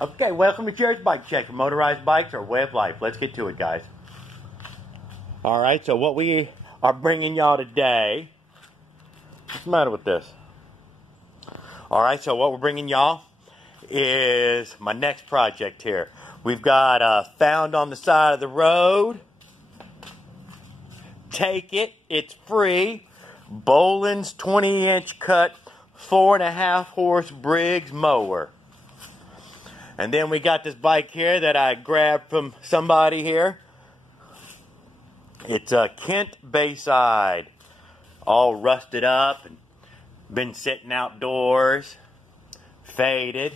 Okay, welcome to Jared's Bike Check. Motorized bikes are a way of life. Let's get to it, guys. Alright, so what we are bringing y'all today... What's the matter with this? Alright, so what we're bringing y'all is my next project here. We've got found on the side of the road. Take it. It's free. Boland's 20-inch cut 4.5 horse Briggs mower. And then we got this bike here that I grabbed from somebody here. It's a Kent Bayside. All rusted up and been sitting outdoors. Faded.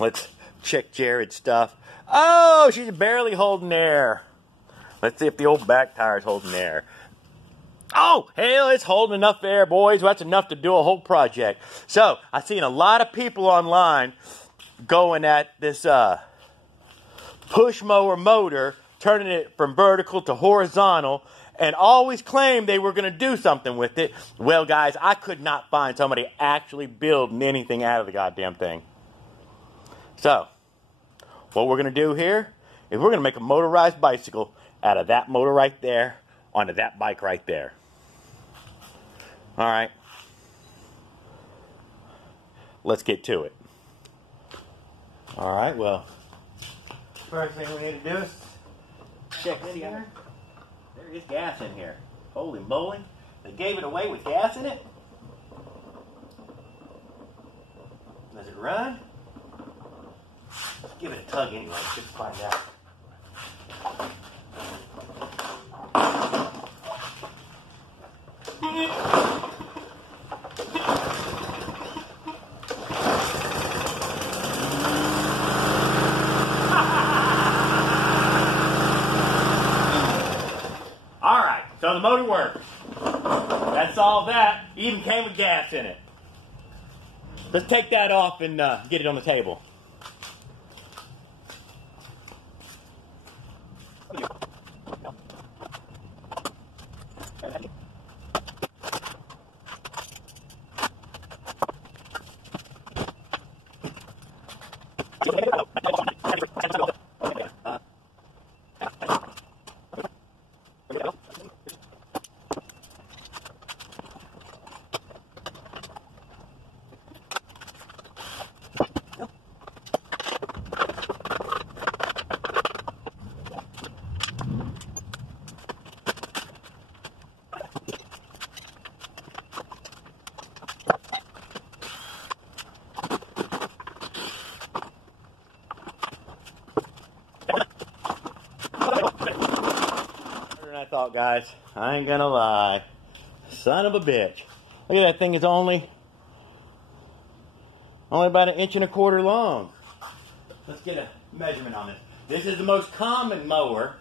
Let's check Jared's stuff. Oh, she's barely holding air. Let's see if the old back tire's holding air. Oh, hell, it's holding enough air, boys. That's enough to do a whole project. So, I've seen a lot of people online going at this push mower motor, turning it from vertical to horizontal, and always claimed they were going to do something with it. Well, guys, I could not find somebody actually building anything out of the goddamn thing. So, what we're going to do here is we're going to make a motorized bicycle out of that motor right there onto that bike right there. All right. Let's get to it. All right, well, first thing we need to do is check in here. There is gas in here. Holy moly. They gave it away with gas in it? Does it run? Let's give it a tug anyway, just to find out. Alright, so the motor works. That's all that. Even came with gas in it. Let's take that off and get it on the table. I thought, guys. I ain't gonna lie. Son of a bitch. Look at that thing. It's only about 1.25 inches long. Let's get a measurement on this. This is the most common motor,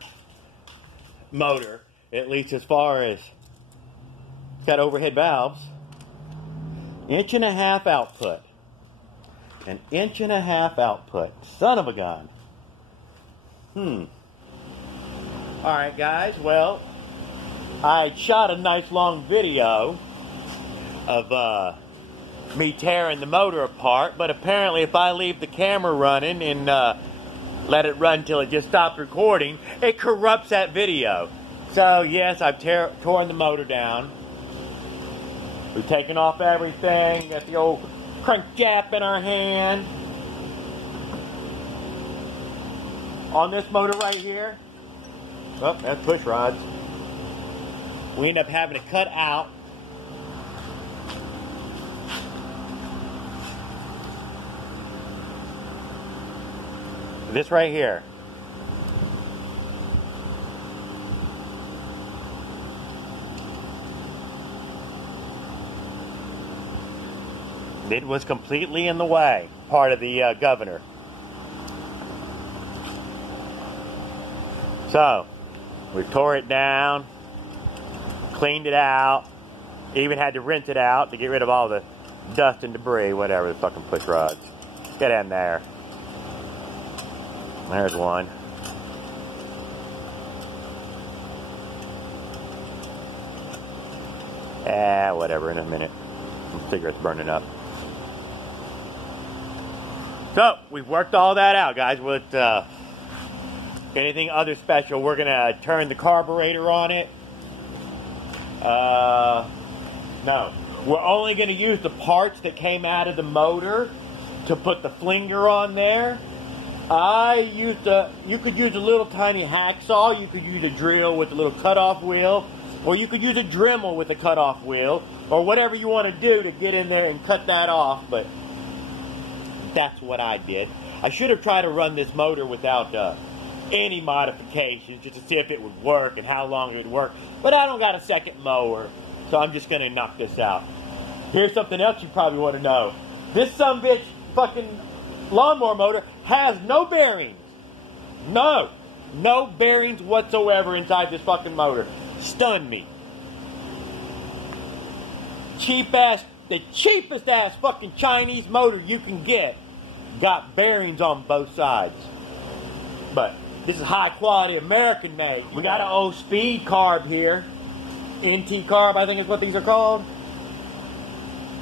at least as far as it's got overhead valves. 1.5 inch output. 1.5 inch output. Son of a gun. Alright, guys, well, I shot a nice long video of me tearing the motor apart, but apparently if I leave the camera running and let it run till it just stops recording, it corrupts that video. So, yes, I've torn the motor down. We've taken off everything, got the old crankshaft in our hand. On this motor right here, oh, that's push rods. We end up having to cut out this right here. It was completely in the way, part of the governor. So, we tore it down, cleaned it out, even had to rinse it out to get rid of all the dust and debris, whatever, the fucking push rods. Get in there. There's one. Whatever, in a minute. The cigarette's burning up. So, we've worked all that out, guys. With anything other special, we're going to turn the carburetor on it. No. We're only going to use the parts that came out of the motor to put the flinger on there. You could use a little tiny hacksaw, you could use a drill with a little cutoff wheel, or you could use a Dremel with a cutoff wheel, or whatever you want to do to get in there and cut that off, but that's what I did. I should have tried to run this motor without any modifications, just to see if it would work and how long it would work, but I don't got a second mower, so I'm just going to knock this out. Here's something else you probably want to know. This sumbitch fucking lawnmower motor has no bearings. No bearings whatsoever inside this fucking motor. Stunned me. The cheapest ass fucking Chinese motor you can get got bearings on both sides. But this is high quality American made. We got an old speed carb here. NT carb, I think is what these are called.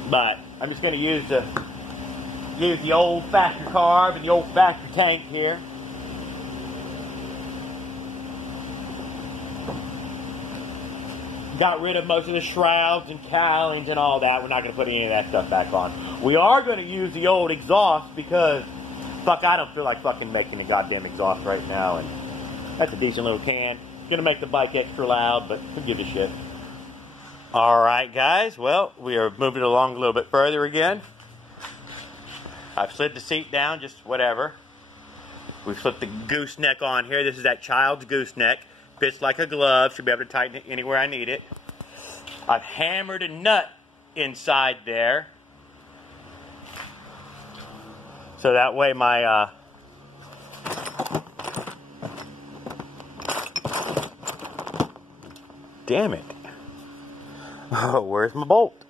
But I'm just going to use the old factory carb and the old factory tank here. Got rid of most of the shrouds and cowlings and all that. We're not going to put any of that stuff back on. We are going to use the old exhaust because, fuck, I don't feel like fucking making a goddamn exhaust right now. And that's a decent little can. Going to make the bike extra loud, but who gives a shit. Alright, guys. Well, we are moving along a little bit further again. I've slid the seat down, just whatever. We've slipped the gooseneck on here. This is that child's gooseneck. Fits like a glove. Should be able to tighten it anywhere I need it. I've hammered a nut inside there. So that way my... Damn it. Oh, where's my bolt?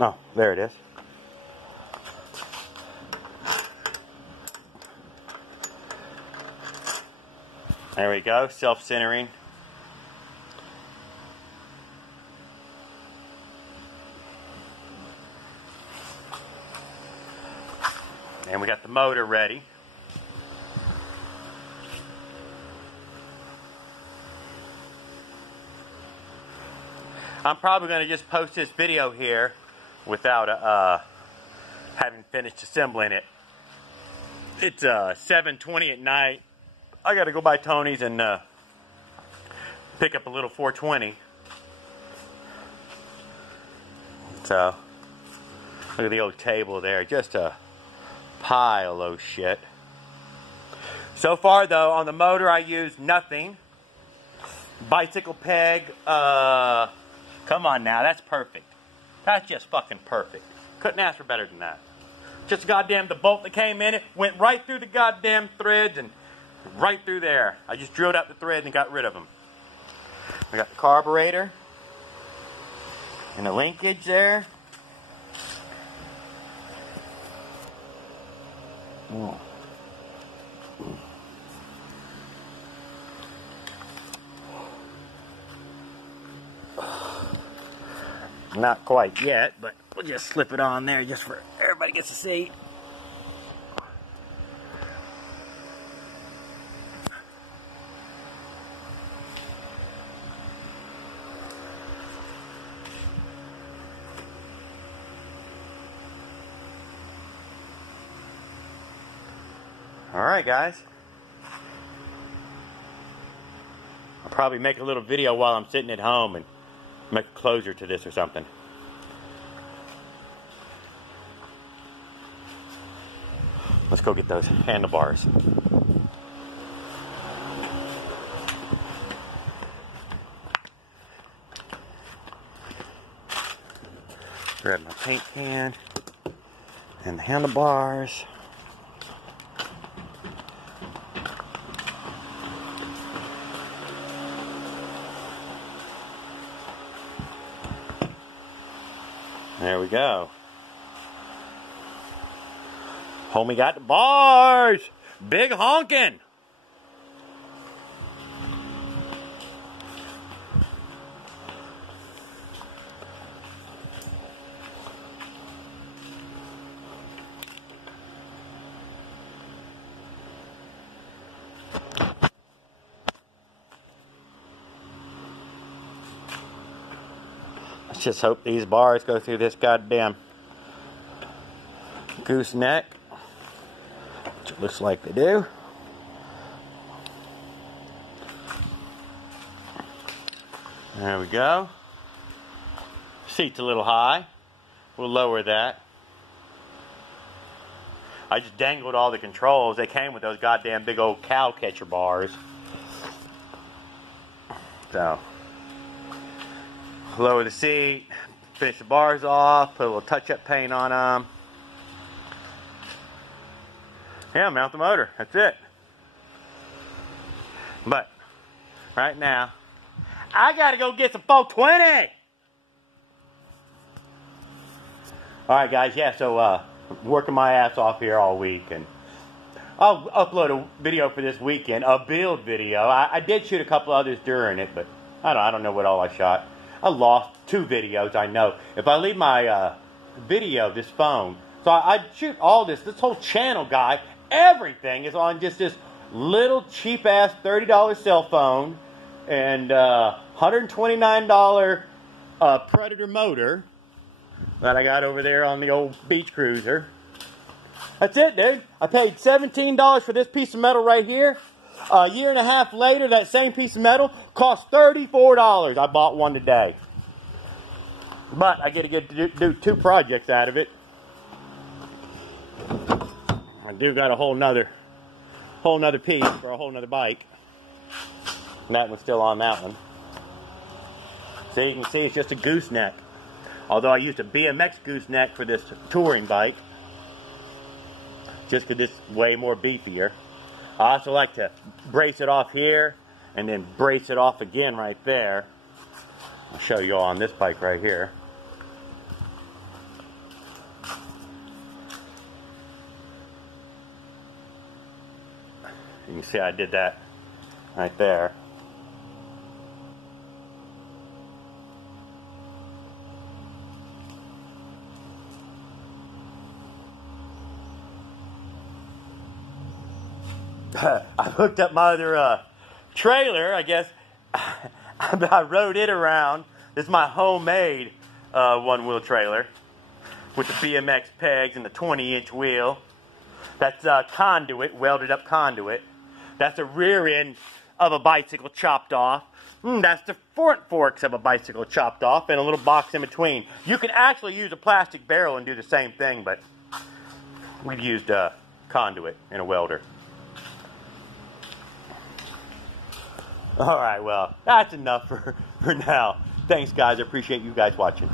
Oh, there it is. There we go, self-centering. And we got the motor ready. I'm probably going to just post this video here without having finished assembling it. It's 7:20 at night. I got to go by Tony's and pick up a little 420. So, look at the old table there. Just a pile of shit. So far, though, on the motor, I used nothing. Bicycle peg. Come on now, that's perfect. That's just fucking perfect. Couldn't ask for better than that. Just goddamn the bolt that came in it went right through the goddamn threads and right through there. I just drilled out the threads and got rid of them. I got the carburetor and the linkage there. Oh. Not quite yet, but we'll just slip it on there just for everybody gets to see. Alright, guys. I'll probably make a little video while I'm sitting at home and make a closure to this or something. Let's go get those handlebars. Grab my paint can and the handlebars. There we go. Homie got the bars. Big honkin'. just hope these bars go through this goddamn gooseneck, which it looks like they do. There we go. Seat's a little high. We'll lower that. I just dangled all the controls. They came with those goddamn big old cow catcher bars. So, lower the seat, finish the bars off, put a little touch-up paint on them. Yeah, mount the motor. That's it. But, right now, I gotta go get some 420! Alright guys, yeah, so working my ass off here all week, and I'll upload a video for this weekend, a build video. I did shoot a couple others during it, but I don't know what all I shot. I lost 2 videos, I know. If I leave my video, this phone, so I shoot all this whole channel, guy, everything is on just this little cheap-ass $30 cell phone and $129 Predator motor that I got over there on the old beach cruiser. That's it, dude. I paid $17 for this piece of metal right here. A year and a half later, that same piece of metal cost $34. I bought one today. But I get to do 2 projects out of it. I do got a whole nother piece for a whole nother bike. And that one's still on that one. So you can see it's just a gooseneck. Although I used a BMX gooseneck for this touring bike. Just because it's way more beefier. I also like to brace it off here and then brace it off again right there. I'll show you all on this bike right here. You can see I did that right there. I hooked up my other trailer, I guess. I rode it around. This is my homemade one-wheel trailer with the BMX pegs and the 20-inch wheel. That's conduit, welded up conduit. That's the rear end of a bicycle chopped off. That's the front forks of a bicycle chopped off and a little box in between. You can actually use a plastic barrel and do the same thing, but we've used conduit and a welder. Alright, well, that's enough for now. Thanks, guys. I appreciate you guys watching.